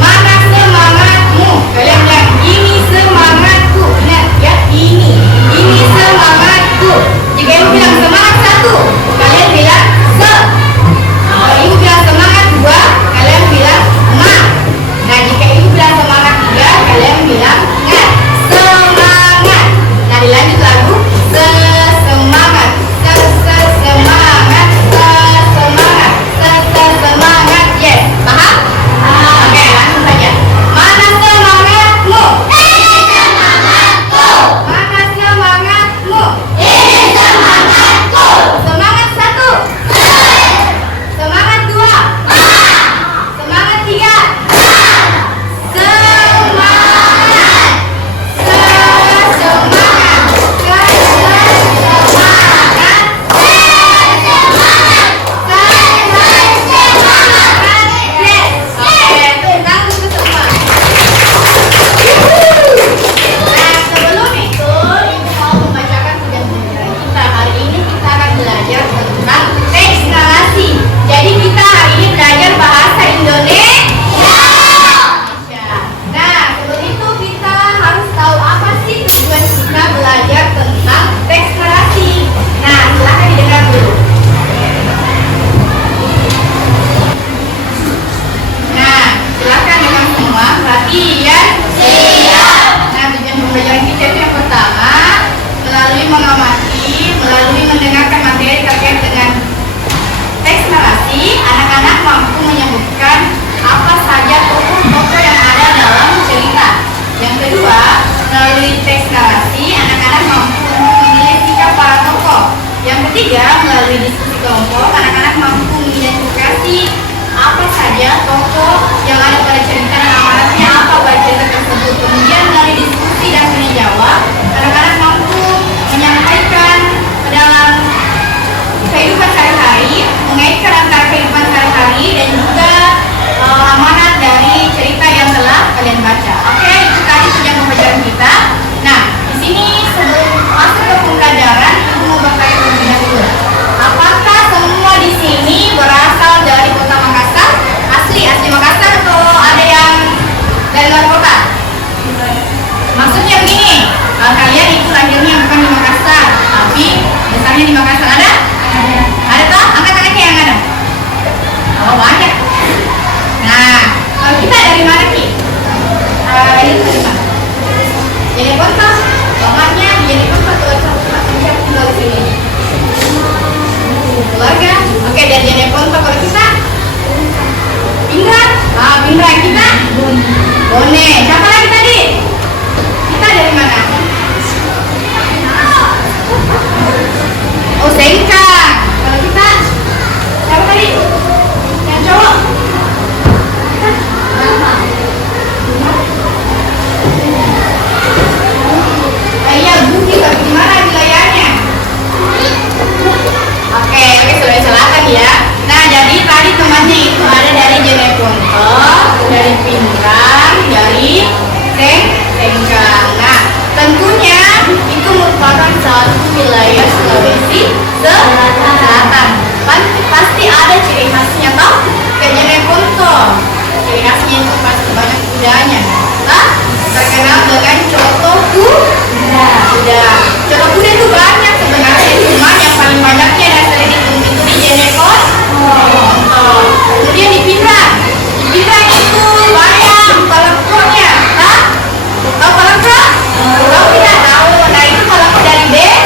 Mana semangatmu? Kalian bilang ini semangatku. Ingat ya, ini semangatku. Jika ibu bilang semangat satu, kalian bilang se. Kalau ibu bilang semangat dua, kalian bilang ma. Nah, jika ibu bilang semangat tiga, kalian bilang ngat. Semangat. Nah, dilanjut lagu semangat, semangat, semangat. Yes, paham? Oke, langsung saja. Mana semangatmu? Ini semangatku. Mana semangatmu? Ini semangatku. Semangat satu. Semangat dua. Semangat tiga. Melalui mendengarkan materi terkait dengan teks narasi, anak-anak mampu menyebutkan apa saja tokoh-tokoh yang ada dalam cerita. Yang kedua, melalui teks narasi, anak-anak mampu memilih sikap para tokoh. Yang ketiga, melalui diskusi kelompok, anak-anak mampu mengidentifikasi apa saja tokoh yang ada pada cerita dan amanatnya apa pada cerita tersebut. Kemudian melalui diskusi dan tanya jawab, anak-anak mampu menyampaikan dalam kehidupan sehari-hari, mengaitkan antara kehidupan sehari-hari dan juga amanat dari cerita yang telah kalian baca. Oke, itu tadi tujuan pembelajaran kita. Nah, di sini sebelum masuk ke pembelajaran, ibu mau bertanya terlebih dahulu. Apakah semua di sini berasal dari kota Makassar? Asli Makassar atau ada yang dari luar kota? Maksudnya begini, kalian itu lahirnya bukan di Makassar, tapi besarnya di Makassar. Ada? Ada toh? Angkat tangannya yang ada. Oh, banyak. Nah, kalau kita dari mana Ki? Ini dari mana? Jadi kota, bapaknya jadi kota siapa tinggal di sini? Keluarga. Oke, dari jadi kota. Kalau kita Pindrang. Pindrang kita Bone. Siapa lagi tadi? Kita dari mana? Oh, Sengkang. Kalau kita siapa tadi? Yang cowok? Iya, Bukit. Tapi di mana wilayahnya? Oke, Sulawesi Selatan ya. Nah, jadi tadi temannya itu ada dari Jeneponto, dari Pindrang, dari Sengkang. Nah, tentunya itu merupakan satu wilayah Sulawesi Selatan. Pasti ada ciri khasnya toh? Kayak Jeneponto, ciri khasnya itu pasti banyak kudanya. Terkenal dengan coto kuda. Coto kuda itu banyak sebenarnya, cuma yang paling banyaknya dan sering ditunggu itu di Jeneponto. Kemudian di Pindrang itu banyak palekoknya. Tahu palekok? Tahu tidak tahu? Nah, itu palekok dari bebek.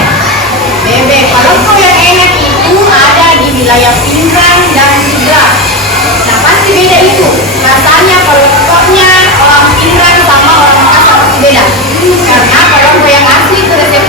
Palekok yang enak itu ada di wilayah Pindrang dan Seberang. Nah, pasti beda itu. Rasanya palekoknya orang Pindrang sama orang Makassar pasti beda. Karena palekok yang asli itu resep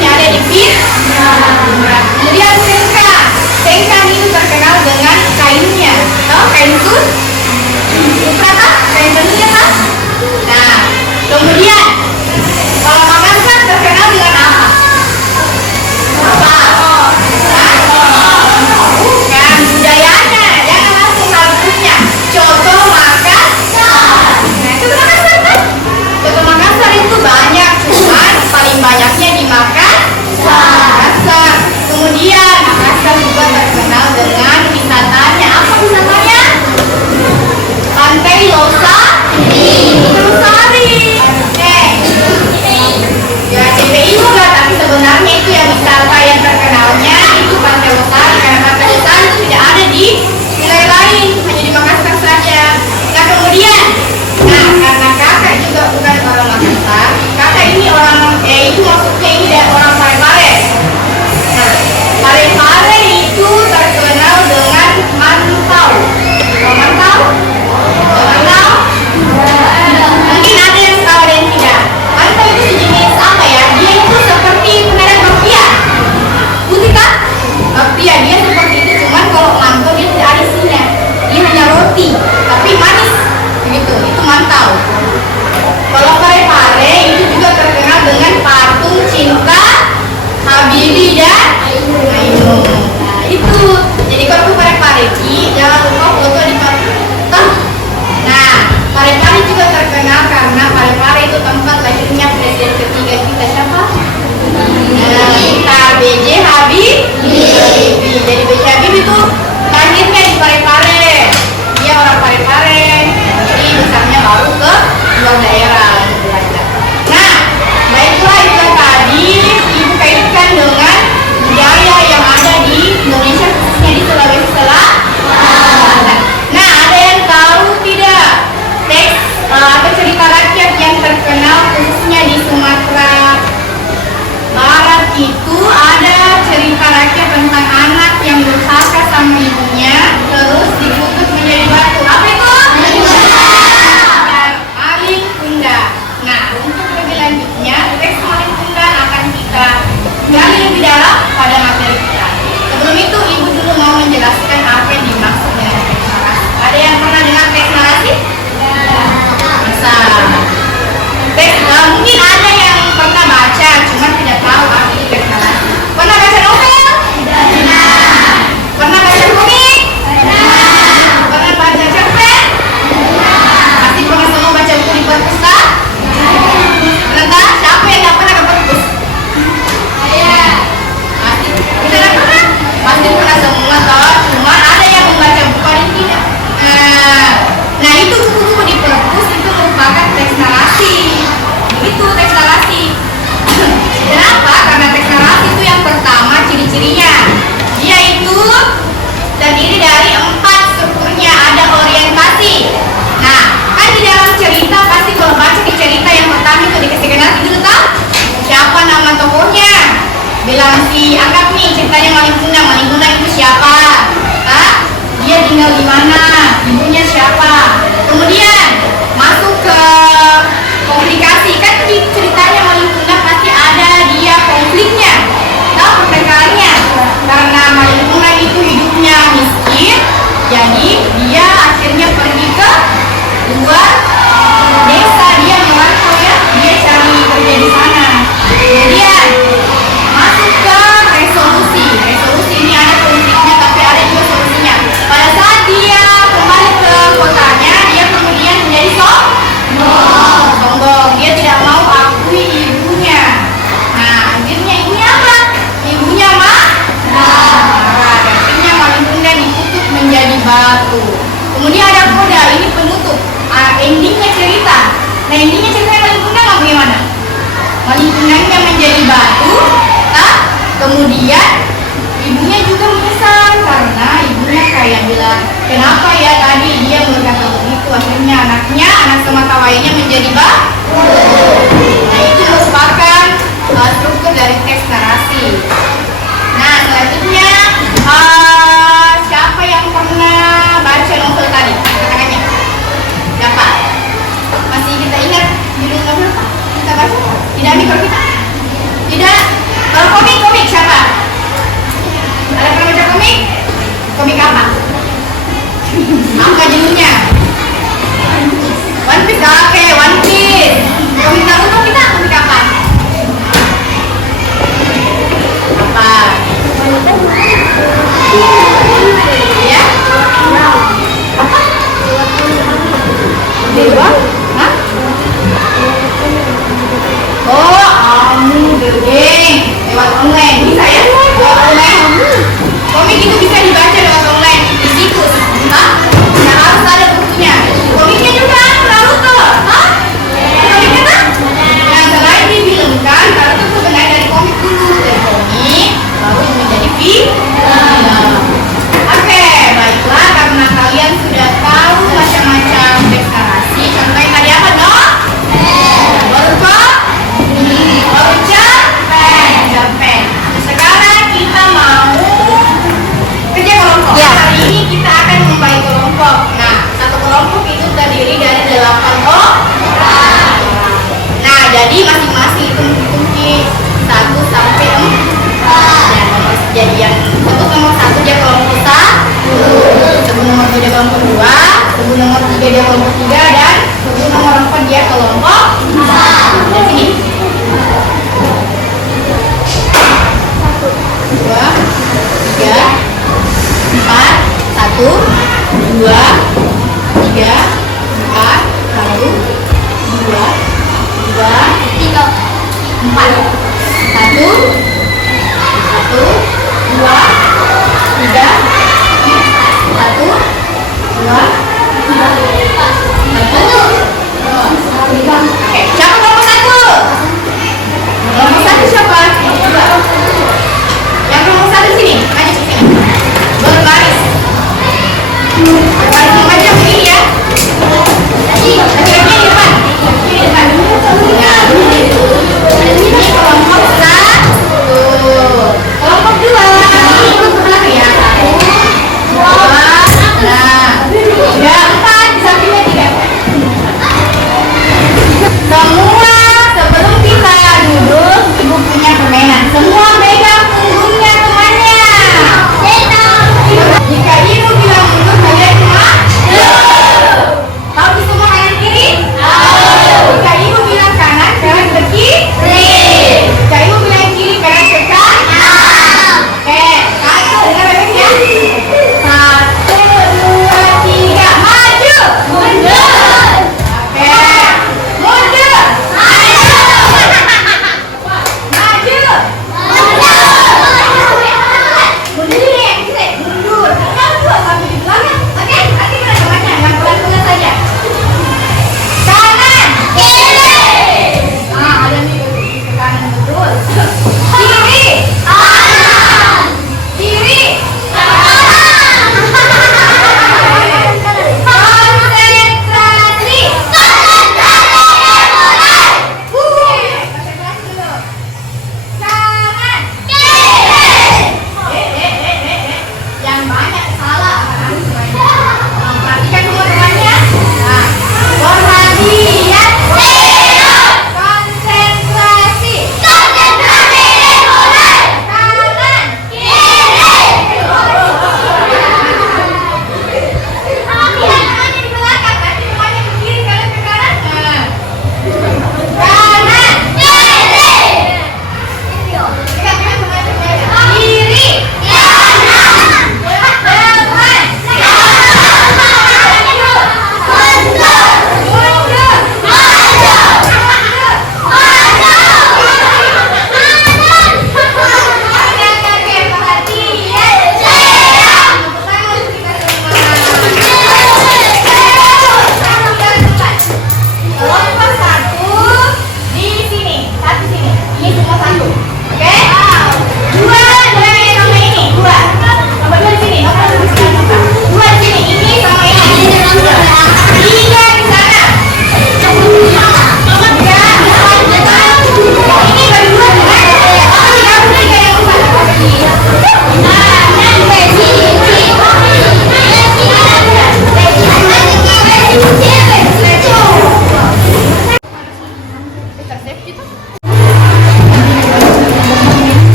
Inangnya menjadi batu. Kemudian ibunya juga menyesal karena ibunya kayak bilang, kenapa ya tadi dia berkata begitu. Akhirnya anak sematawayangnya menjadi batu. Nah, itu merupakan struktur dari teks narasi. Nah, selanjutnya siapa yang pernah baca novel tadi? Tangannya. Siapa? Masih kita ingat judul novel apa? Kita baca? Tidak ambil kalau kita? Tidak. Kalau komik siapa? Ada pernah baca komik? Komik apa? Apa judulnya? One Piece. Oke, One Piece. Komik Naruto kita komik apa? Apa? Ya? Apa? Dewa? Hah? Oh, geng. Lewat online. Bisa ya? Lewat online. Komik itu bisa dibaca lewat online di situs. Hah? Nah, harus ada bukunya. Komiknya juga Naruto. Hah?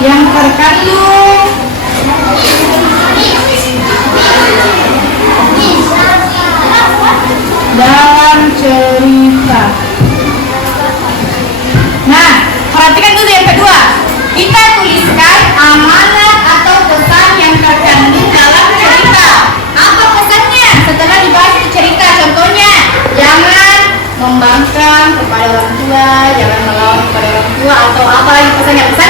yang terkandung dalam cerita. Nah, perhatikan dulu yang kedua. Kita tuliskan amanat atau pesan yang terkandung dalam cerita. Apa pesannya? Setelah dibahas di cerita, contohnya, jangan membangkang kepada orang tua, jangan melawan kepada orang tua, atau apa lagi pesannya?